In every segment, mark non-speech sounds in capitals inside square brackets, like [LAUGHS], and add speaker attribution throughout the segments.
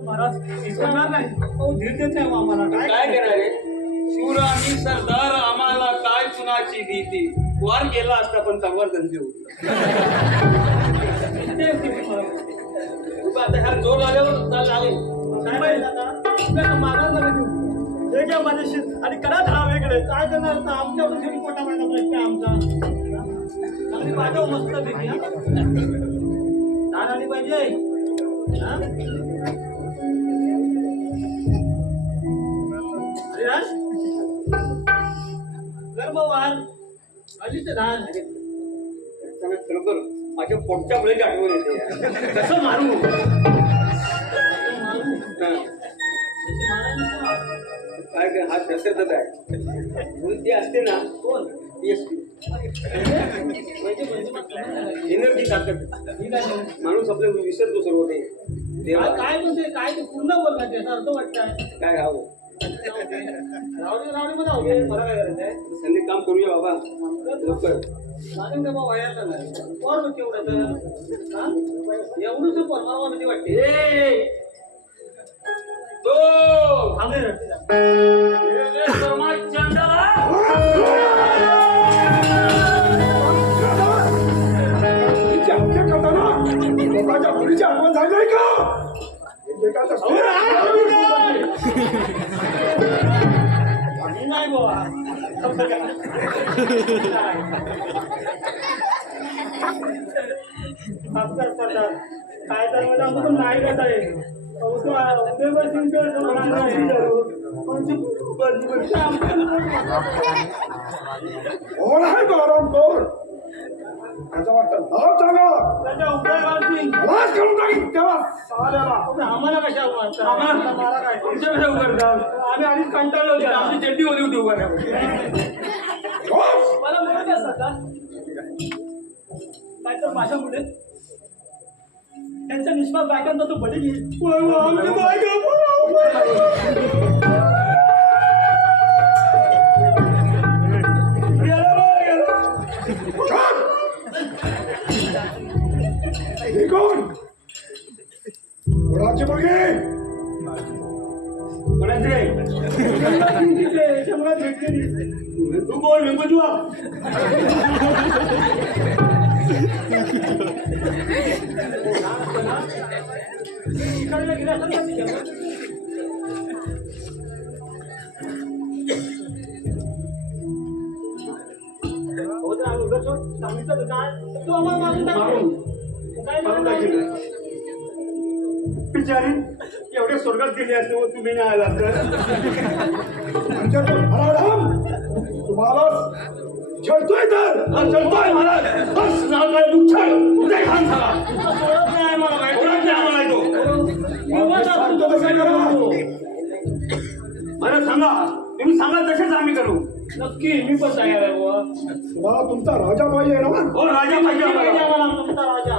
Speaker 1: महाराज विसरणार नाही. अहो धीर देत नाही हो आम्हाला. काय
Speaker 2: काय करणार रे शिवर आणि सरदार आम्हाला काय कुणाची भीती? वार गेला असता पण तलवार धंदे होती. आता ह्या जोर आल्यावर चाल आले
Speaker 1: काय माहिती आता? आपल्याला मागायला नका देऊ. हे घ्या माझ्याशी आणि करा धाव वेगळे काय करणार आता? आमच्या पण शेवटी पोटा पाडला प्रश्न आमचा. चांगली पाठव मस्त आली पाहिजे? हरिराज गर्भ वार आलीच धान
Speaker 2: त्यामुळे खरोखर माझ्या पोटच्या मुळे आठवण येते.
Speaker 1: कसं मारू.
Speaker 2: काय काय हा दशरथच आहे. म्हणून ती असते ना
Speaker 1: कोण?
Speaker 2: ती असते? एनर्जी ताकद? माणूस आपले विसरतो सर्व ते
Speaker 1: काय म्हणते? काय ते पूर्ण बोलला त्याचा अर्थ वाटतंय.
Speaker 2: काय राहावं?
Speaker 1: रावडी रावडी मध्ये होते मला काय करायचं आहे
Speaker 2: संधी काम करूया बाबा लवकर.
Speaker 1: चालेल का बाबा वयाचा नाही. पोर बघ केवढं हा? एवढंच पोर मला भीती वाटते.
Speaker 2: तो
Speaker 1: थांबले
Speaker 3: मुलीची आठवण झाली नाही का? एकमेकांच्या
Speaker 1: अहो, रावडी नाही. आम्ही नाही बाबा खबर करा. मास्तर सरदार, काय
Speaker 3: त्याचं वाटतं. नाव सांगा
Speaker 1: त्याच्या
Speaker 3: आवाज करून टाकीन. तेव्हा साल्याला
Speaker 1: तुम्ही आम्हाला कशा?
Speaker 2: आम्हाला-
Speaker 1: मारा काय? आम्ही आधीच कंटाळलो होतो.
Speaker 2: आमची चड्डी होती होती.
Speaker 1: मला असतात का काय तर माझ्या मुले त्यांचा निष्पाप बायकांचा तो बळी घेईल. आमची बायका
Speaker 3: हे कोण कोणाची मुलगी
Speaker 2: कोणाचे
Speaker 1: तिथे याच्यामुळे भेटलेली.
Speaker 2: तू बोल मी बुजवा
Speaker 1: इकडे गेला असेल ना तिच्यावर. हो तर
Speaker 2: बिचारी एवढे स्वर्गात गेले असते व तुम्ही नाही आला तर?
Speaker 3: तुम्हाला छळतोय तर?
Speaker 2: चलतोय महाराज. बस नाव काय? दुच्छळ उदय खान झाला
Speaker 1: ओळख नाही मला.
Speaker 2: ओळख नाही आम्हाला तो. मला सांगा तुम्ही सांगा तसेच आम्ही करू.
Speaker 1: नक्की मी पण तयार आहे.
Speaker 3: तुम्हाला तुमचा राजा पाहिजे ना?
Speaker 2: हो राजा पाहिजे. आम्हाला.
Speaker 1: तुमचा राजा.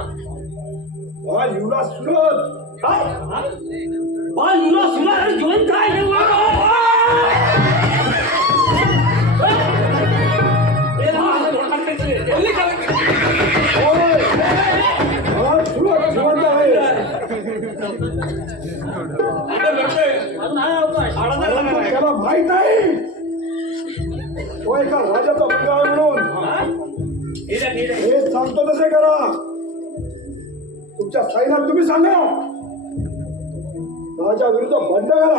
Speaker 3: वा युवराज सुरत
Speaker 2: काय हा? वा, युवराज सुद्धा अरे जिवंत आहे वा, वा, वा. ए, वा, तोंडात काहीतरी. ओली खाली.
Speaker 3: होय. हा सुरत जिवंत आहे
Speaker 2: आता लढतोय.
Speaker 1: अजून आहे अवकाश.
Speaker 2: आडा धरला
Speaker 3: परंतु
Speaker 2: नाही.
Speaker 3: त्याला माहीत नाही तो एका राजाचा मुलगा आहे म्हणून
Speaker 2: हा? ठीक आहे, ठीक आहे.
Speaker 3: हे सांगतो तसे करा तुमच्या सैन्यात तुम्ही सांगा. राजा विरुद्ध बंड करा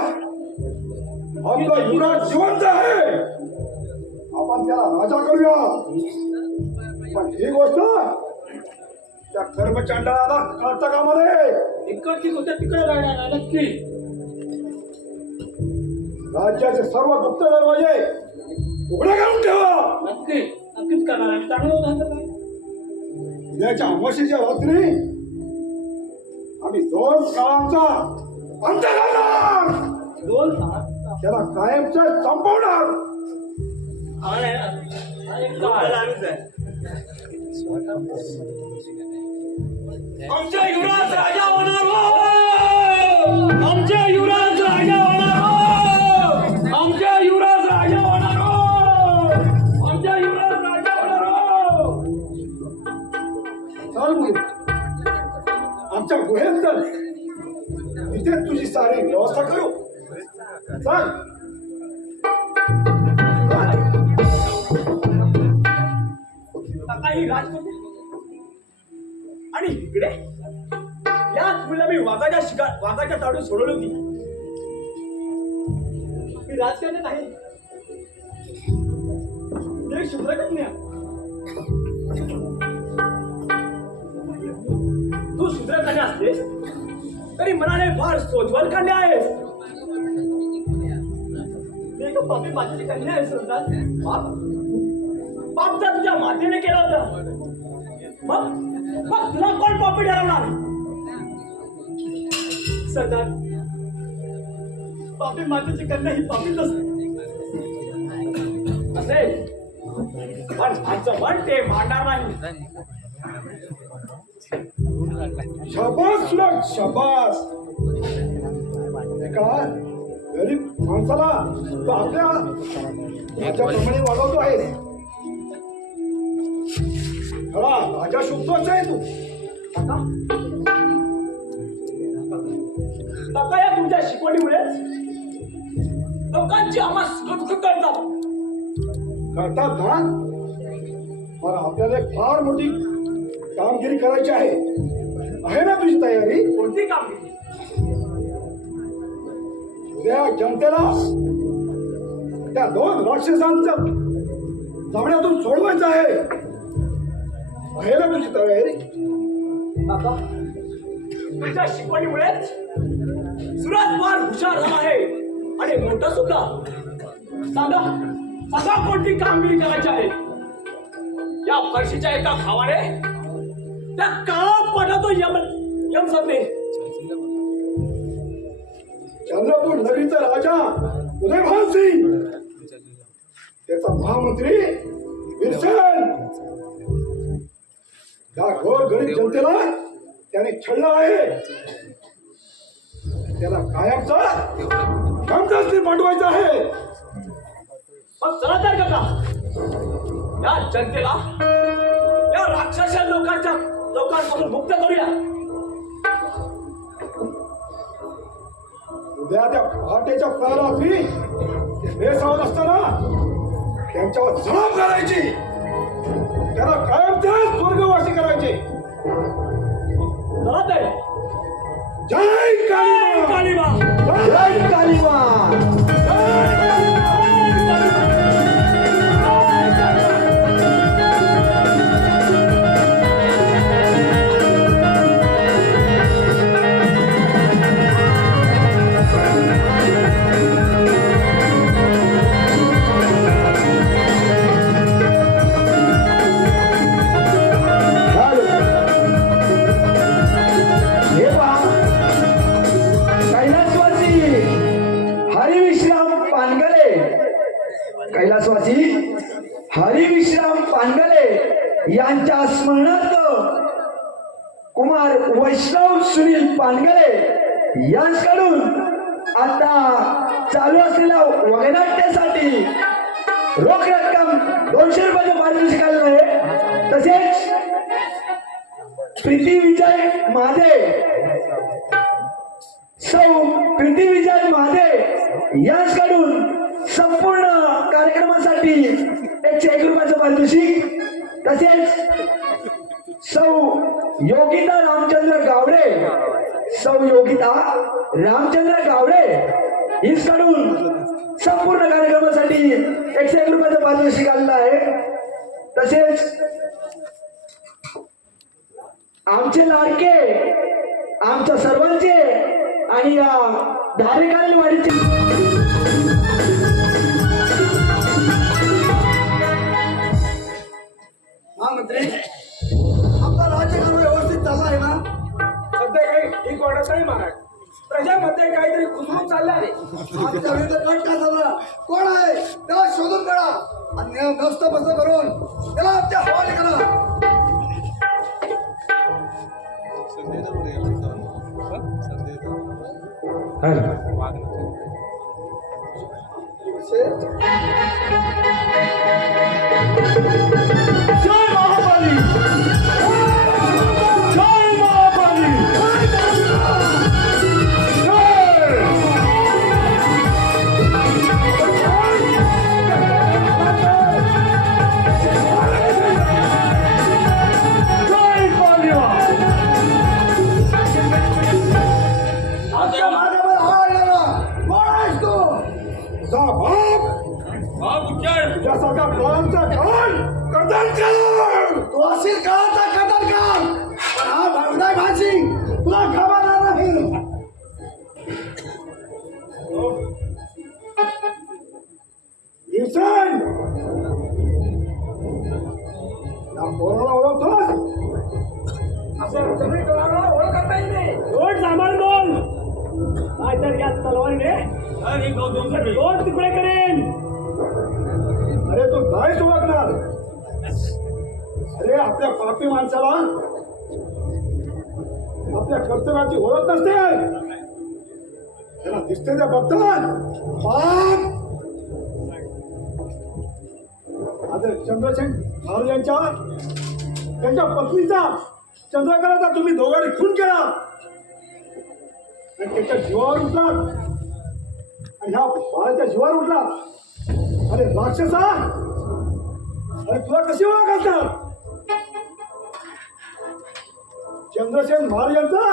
Speaker 3: आपला युवराज जिवंत आहे. आपण त्याला राजा करूया. पण ही गोष्ट त्या कर्मचांडाला कळता कामा नये
Speaker 1: इकडची होत्या तिकडे राहणार नक्की.
Speaker 3: राज्याचे सर्व गुप्त दरवाजे उघडे करून ठेवा.
Speaker 1: नक्की. नक्कीच करणार आम्ही चांगलं होतं
Speaker 3: अमावस्येच्या रात्री आम्ही दोन काळांचा अंत घालणार
Speaker 1: दोन
Speaker 3: त्याला कायमच्या संपवणार
Speaker 1: आणि.
Speaker 2: आमच्या युवराज राजा होणार हो! आमच्या युवराज
Speaker 3: चाल इथे तुझी सारी व्यवस्था करू.
Speaker 4: सांग. आणि इकडे? याच मुलं मी वाघाच्या शिकार वाघाच्या ताडून सोडवली होती. मी राजकारण्यात आहे. मी एक तू शूद्रकन्या असतेस? तरी मनाने फार सोज्वल कन्या आहेस? पापी मातीची कन्या आहे श्रद्धा बाप. बाप तर तुझ्या मातेने केलं होतं मग मग तुला कोण पापी ठरवणार? सरदार पापी मातेची कन्या ही पापीच असते असेल पण आजचं मन ते मांडणार नाही.
Speaker 3: शाबास सुरज शाबास. हे गरीब माणसाला तो आपल्या राजाप्रमाणे वागवतो आहे. खरा राजा शोधतोच आहे तू.
Speaker 4: आता? या तुमच्या शिकवणीमुळेच लोकांची आम्हा सुखदुःख करतात.
Speaker 3: करतात ना? पण आपल्याला फार मोठी कामगिरी करायची आहे. आहे ना तुझी तयारी?
Speaker 4: कोणती कामगिरी?
Speaker 3: उद्या जनतेला त्या दोन राक्षसांचं जमण्यातून सोडवायचं आहे. आहे ना तुझी तयारी?
Speaker 4: काका तुमच्या शिकवणीमुळेच सुरत फार हुशार झाला आहे. आणि मोठा सुद्धा सांगा सांगा कोणती कामगिरी करायची आहे? या फरशीच्या एका खावाने त्या काळा पडतो यम यम सत्ते
Speaker 3: चंद्रपूर नगरीचा राजा उदयभान सिंग त्याचा महामंत्री विल्सन त्या घोर गरीब जनतेला त्याने छळलं आहे. त्याला कायमचा कमदासनी पाठवायचा आहे.
Speaker 4: मग चला तर काका या जनतेला या राक्षस लोकांच्या लोकांपासून मुक्त करूया.
Speaker 3: उद्या त्या पहाटेच्या प्रहरात्री ते बेसावत असताना त्यांच्यावर जळाम करायची. त्याला कायमचा स्वर्गवासी करायचे. जय
Speaker 4: जय
Speaker 3: कालिमा! जय कालिमा!
Speaker 5: वैष्णव सुनील पानगरे यांच्याकडून आता चालू असलेल्या वगनाट्यासाठी रोख रक्कम दोनशे रुपयाचं पारितोषिक आलेलं आहे. तसेच प्रीती विजय महादे सौ प्रीती विजय महादे यांच्याकडून संपूर्ण कार्यक्रमासाठी एकशे एक रुपयाचं पारितोषिक तसेच सौ योगिता रामचंद्र गावडे सौ योगिता रामचंद्र गावडे हिचकडून संपूर्ण कार्यक्रमासाठी एकशे एक रुपयाचं पारितोषिक आलेलं आहे. तसेच आमचे लाडके आमच्या सर्वांचे आणि या धारेकालीन
Speaker 3: वाढीचे
Speaker 2: सध्या काही ठीक वाटत नाही महाराज प्रजामध्ये काहीतरी कुसरून चाललं आहे
Speaker 3: आमच्या विरुद्ध कट का झाला कोण आहे? त्याला शोधून काढा. आणि नष्ट बस करून त्याला आमच्या हवाले करा.
Speaker 5: जय
Speaker 3: आपल्या कर्तव्याची ओळख नसते. त्याला दिसते त्या बघतात पाप आता चंद्रसेन त्यांच्या पत्नीचा चंद्रकलाचा तुम्ही दोघांनी खून केला. आणि त्याच्या जीवावर उठला. आणि ह्या बाळाच्या जीवावर उठला. अरे राक्षसा अरे तुला कशी ओळख असणार? चंद्रसेन महाराजांचा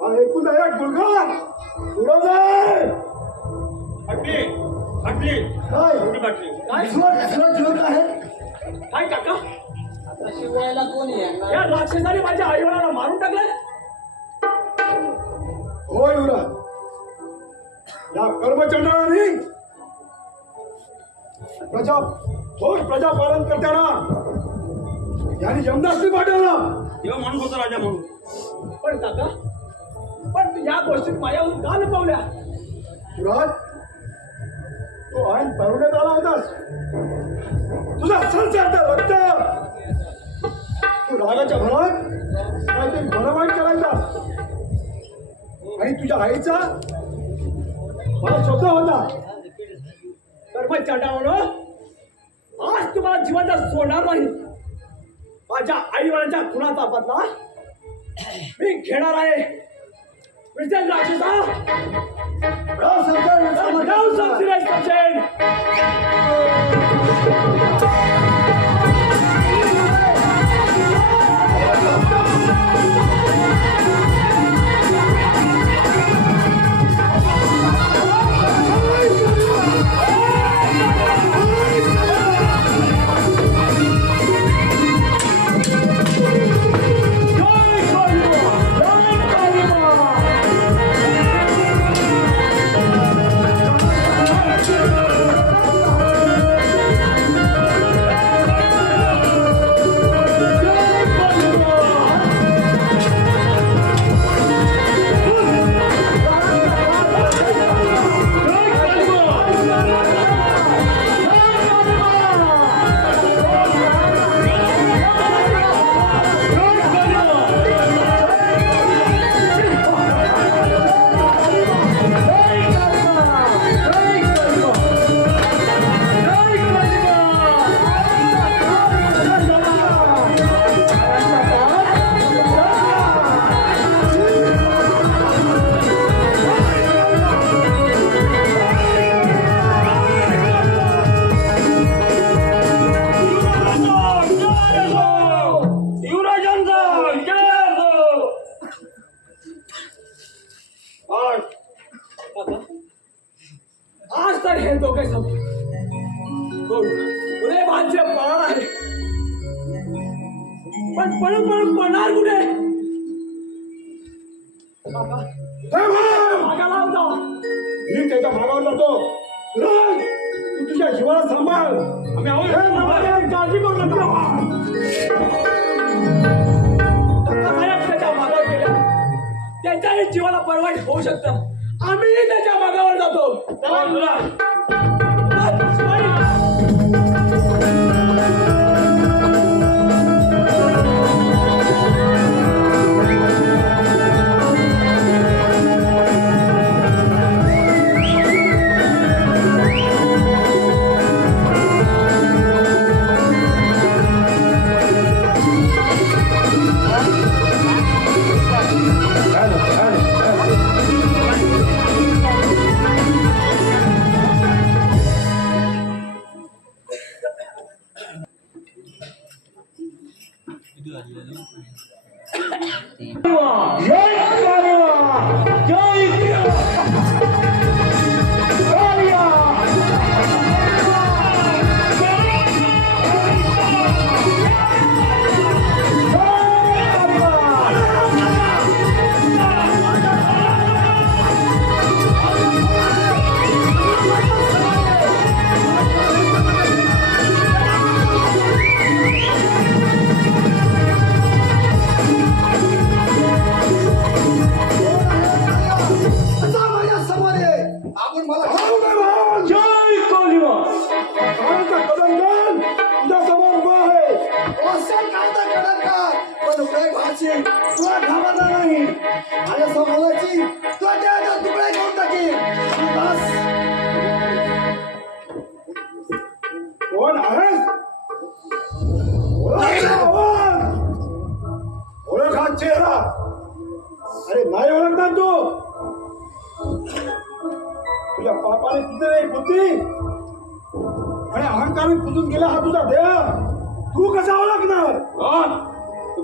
Speaker 3: हा एकूण जाय.
Speaker 2: हटली हटली
Speaker 3: काय?
Speaker 2: कुठे हटली
Speaker 3: जिवंत- जिवंत- जिवंत आहे?
Speaker 4: काय काका? या राक्षसाने माझ्या आई वडिलांना मारून टाकलंय?
Speaker 3: हो युवराज या कर्मचंडाने प्रजा थोर प्रजा पालन करताना यांनी जमदासनी पाठवला
Speaker 2: तेव्हा म्हणून होता राजा म्हणून.
Speaker 4: पण काका पण या गोष्टीत माझ्याहून का लपवल्या
Speaker 3: युवराज तो ऐन तरुण्यात आला होतास. तुझा संसारचा रक्त. तू रागाच्या भरात काहीतरी बनवाईट करायचा. आणि तुझ्या आईचा मला शब्द होता.
Speaker 4: कर्म चढावणं आज तुम्हाला जिवंत सोडणार नाही. माझ्या आई वडिलांच्या खुनाचा बदला मी घेणार आहे. विजय राक्षसा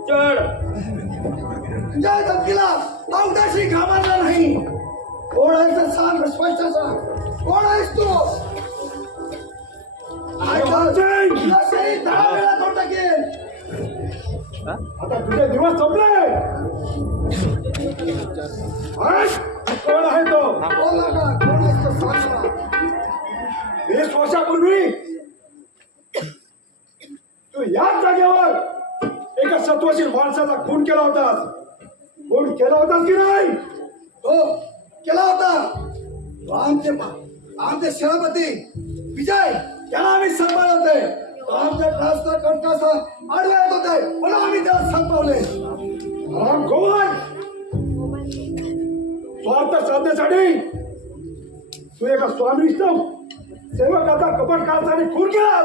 Speaker 2: उच्चड
Speaker 3: तुझ्या धमकीला. अवदाशी घाबरला नाही. कोण आहेस तर सांग स्पष्ट सांग. कोण आहेस तू? आता तुझे दिवस संपले! कोण आहे तो? सांग. वीस वर्षापूर्वी तू याच जागेवर. एका सत्वशील माणसाचा खून केला होतास? खून केला होतास की नाही? हो केला होता. आमचे आमचे सेनापती विजय त्याला आम्ही सांभाळत आमच्या त्रासचा कंटासा आडवा येत होते. म्हणून आम्ही त्याला संपवले. राम गोवन स्वार्थ साधण्यासाठी? तू एका स्वामिनिष्ठ सेवकाचा कपट काढताना खून केला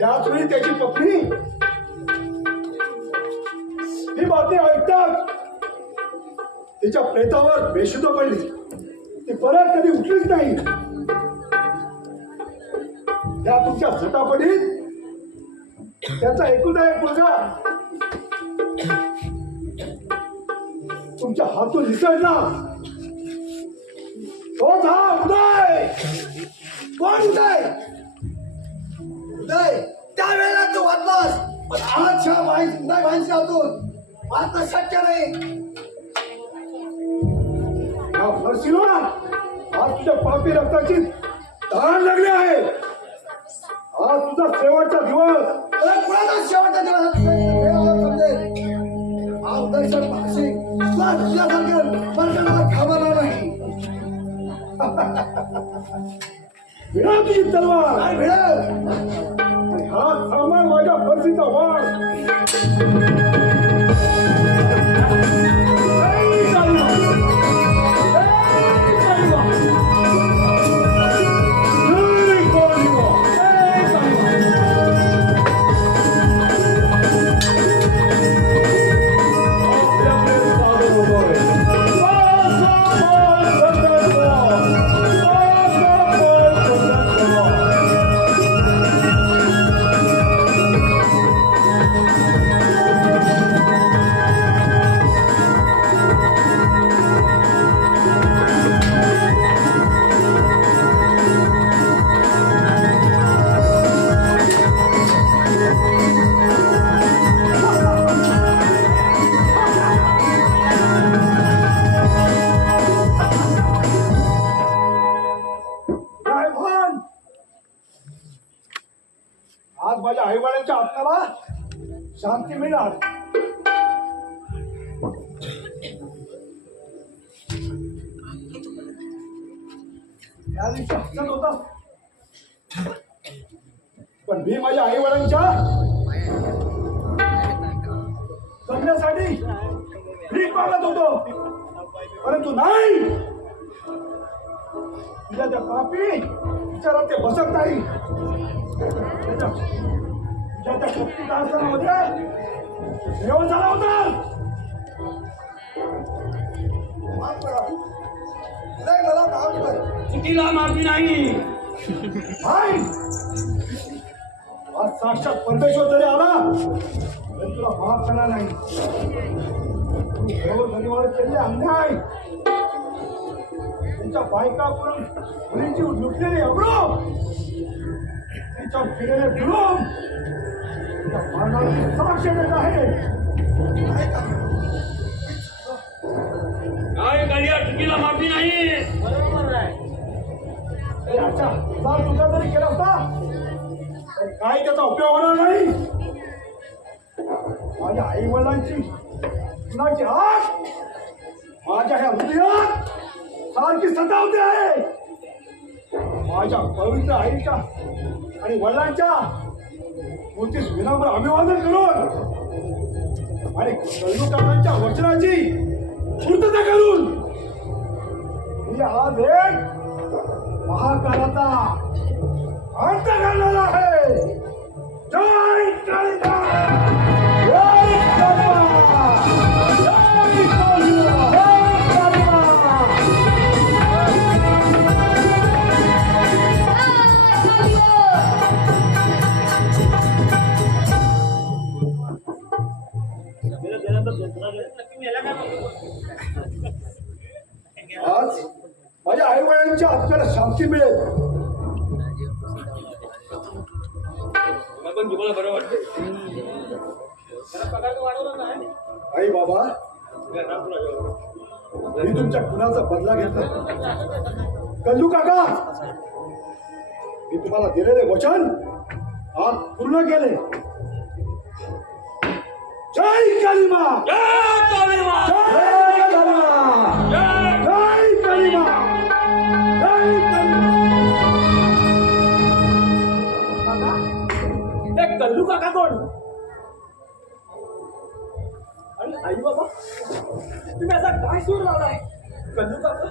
Speaker 3: त्याच वेळी त्याची पत्नी. ही बातमी ऐकतात. तिच्या प्रेतावर बेशुद्ध पडली. ती परत कधी उठलीच नाही. त्या तुमच्या झटापटीत त्याचा एकुलता एक मुलगा तुमच्या हातून निसळला तोच हा उदय. कोण उदय? उदय त्यावेळेला तू वाचलास. पण आजच्या बाई उदय हातून वाचणं शक्य नाही. आज तुझ्या पापी रक्ताची तहान लागली आहे. आज तुझा शेवटचा दिवस. कुणाचा शेवटचा दिवस? हे भाषिक तुझ्यासारख्या घाबरणार नाही. [LAUGHS] भिडा तुझी तलवार भिडा आणि हा सामान माझ्या फरशीचा वास शांती मिळणार या दिवशी हसत होता. पण मी माझ्या आई वडिलांच्या जगण्यासाठी भीक मागत होतो. परंतु नाही. तुझ्या त्या पापी विचारात ते बसत नाही. त्याच्या तुझ्या त्या शक्ती आसनामध्ये जेवण झाला होता मला कर.
Speaker 2: चुकीला माफी नाही.
Speaker 3: आज साक्षात परमेश्वर जरी आला तरी तुला माफ करणार नाही. गोरगरिबावर केलेले अन्याय. त्यांच्या बायका करून मुलींची लुटलेली अब्रो त्यांच्या त्या मरणाची साक्ष देत आहे
Speaker 2: काय चुकीला माफी नाही
Speaker 4: बरोबर आहे
Speaker 3: अच्छा जर तुझा जरी केला असता काय त्याचा उपयोग होणार नाही माझ्या आई वडिलांची कुणाची आग माझ्या ह्या हृदयात सारखी सतावते आहे माझ्या पवित्र आईच्या आणि वडिलांच्या कोणतीच विनम्र अभिवादन करून आणि कर्णकारांच्या वचनाची पूर्तता करून मी आज एक महाकालाचा अंत घालणार आहे. जय कालिदास!
Speaker 5: जय
Speaker 3: आज माझ्या आई वडिलांच्या आत्म्याला शांती मिळेल.
Speaker 2: मला पण तुम्हाला बरं वाटतं
Speaker 3: आई बाबा मी तुमच्या गुणाचा बदला घेतला कल्लू काका मी तुम्हाला दिलेले वचन आज पूर्ण केले. जय कालिमा!
Speaker 2: जय कालिमा!
Speaker 3: जय कालिमा!
Speaker 4: ते कल्लू काका कोण? आणि आई बाबा. तुम्ही असा काय सूर लावलाय? कल्लू काका?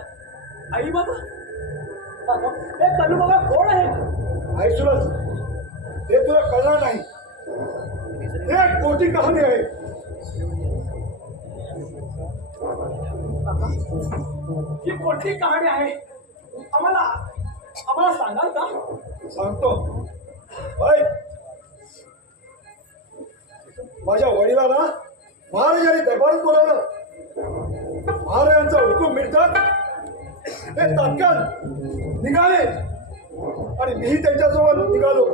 Speaker 4: आई बाबा? काका हे कल्लू काका कोण आहे?
Speaker 3: आई सुरज हे तुला कळणार नाही. हे मोठी कहाणी आहे.
Speaker 4: ही कोणती कहाणी आहे? आम्हाला आम्हाला सांगाल का?
Speaker 3: सांगतो. माझ्या वडिलांना महाराजांनी दरबारात बोलावलं. महाराजांचा हुकूम मिळतात ते तात्काळ निघाले. आणि मीही त्यांच्यासोबत निघालो.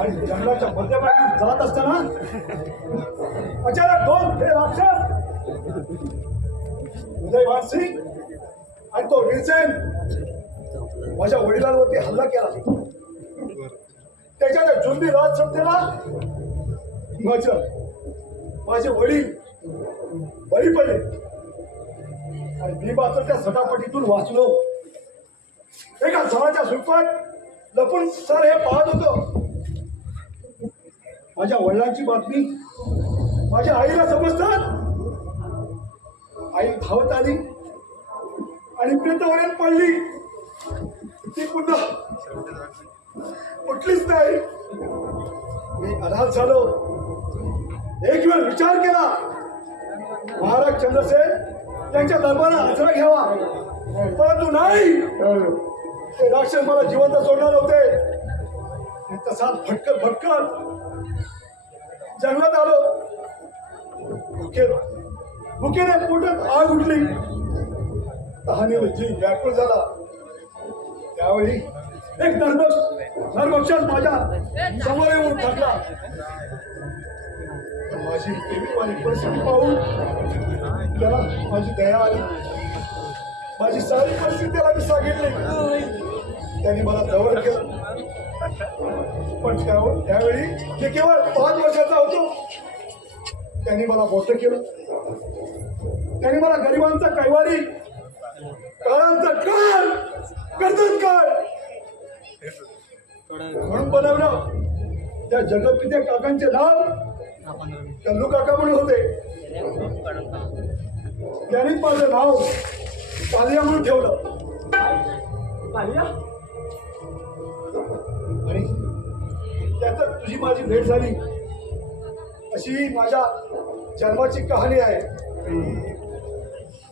Speaker 3: आणि जंगलाच्या मध्यभागी जात असताना अचानक दोन हे राक्षस उदयभान सिंग आणि तो वीरसेन माझ्या वडिलांवरती हल्ला केला. त्याच्या त्या राज सत्तेला माझं माझे वडील बळी पडले. आणि मी मात्र त्या सटापटीतून वाचलो. एका झाडाच्या सुटपट लपून सर हे पाहत होत. माझ्या वडिलांची बातमी माझ्या आईला समजतात. आई धावत आली आणि प्रेतावऱ्यात पडली. ती पुन्हा उठलीच नाही. मी अनाथ झालो. एक वेळ विचार केला. महाराज चंद्रसेन त्यांच्या दरबारात आजरा घ्यावा. परंतु नाही. ते राक्षस मला जिवंत सोडणार होते. तसा भटकत भटकत जंगलात आलो. भुके भुकेने पोटात आग उठली तहानेवर जी व्याकुळ झाला. त्यावेळी एक नरभक्ष नरभक्षात माझ्यासमोर येऊन ठरला माझी प्रेमी प्रेमीवाली परिस्थिती पाहून त्याला माझी दया आली. माझी सारी परिस्थिती त्याला मी सांगितली. त्यांनी मला जवळ केलं. पण त्या- त्यावेळी मी केवळ पाच वर्षाचा होतो त्यांनी मला मोठं केलं. त्यांनी मला गरिबांचा कैवारी काळांचा काळ कर्जत काळ म्हणून बनवलं त्या जगपित्या काकांचे नाव कल्लू काका म्हणून होते. त्यांनीच माझं नाव कालिया म्हणून ठेवलं. आणि त्यात तुझी माझी भेट झाली. अशी माझ्या जन्माची कहाणी आहे.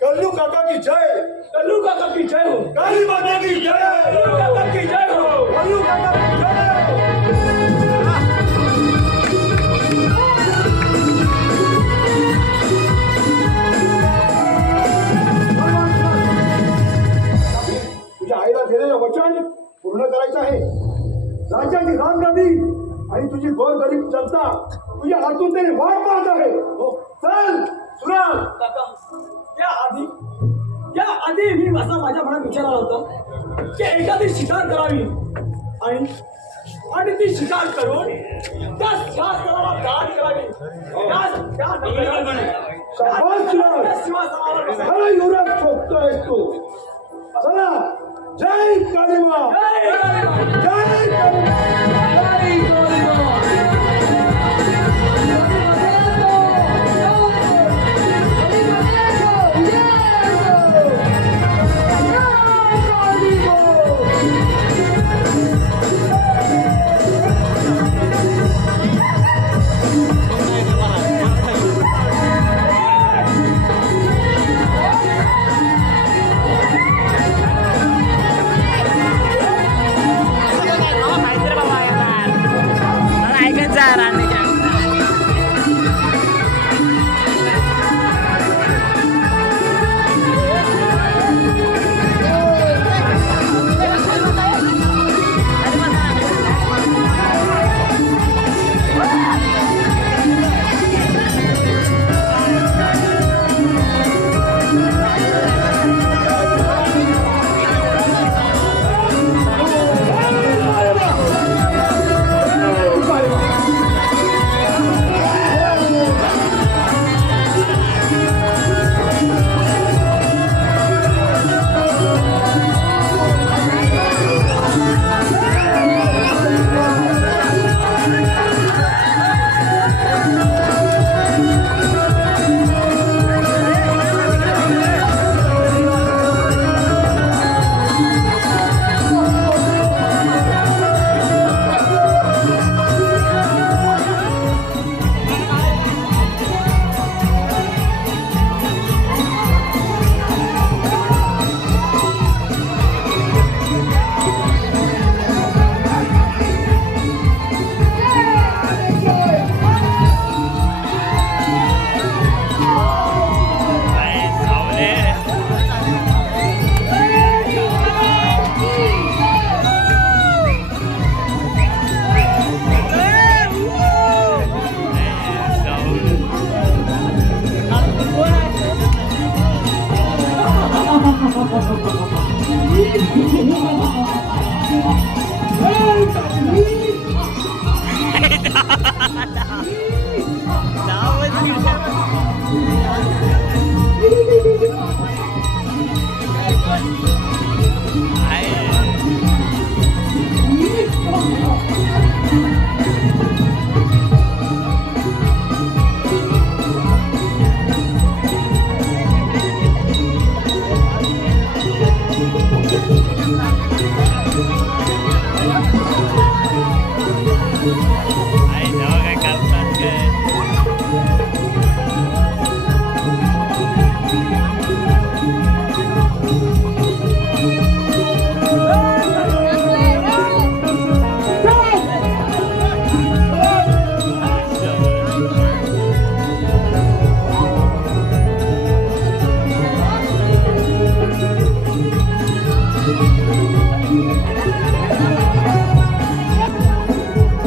Speaker 3: कल्लू काका की जय।
Speaker 4: कल्लू काका की जय हो।
Speaker 3: काली माता की जय।
Speaker 4: कल्लू काका की जय हो।
Speaker 3: कल्लू काका की जय। तुझ्या आईला दिलेलं वचन पूर्ण करायचं आहे. राज्याची राजगादी आणि तुझी गोर गरीब जनता तुझ्या हातून तरी वाट पाहत आहे. हो चल
Speaker 4: आधी मी असा माझ्या मनात विचार आला होता की एखादी शिकार करावी. आणि आणि ती शिकार करून त्या सिंहासनाला दान करावी.
Speaker 3: युवराज तू. चला. जय कालिमा. जय कालिमा.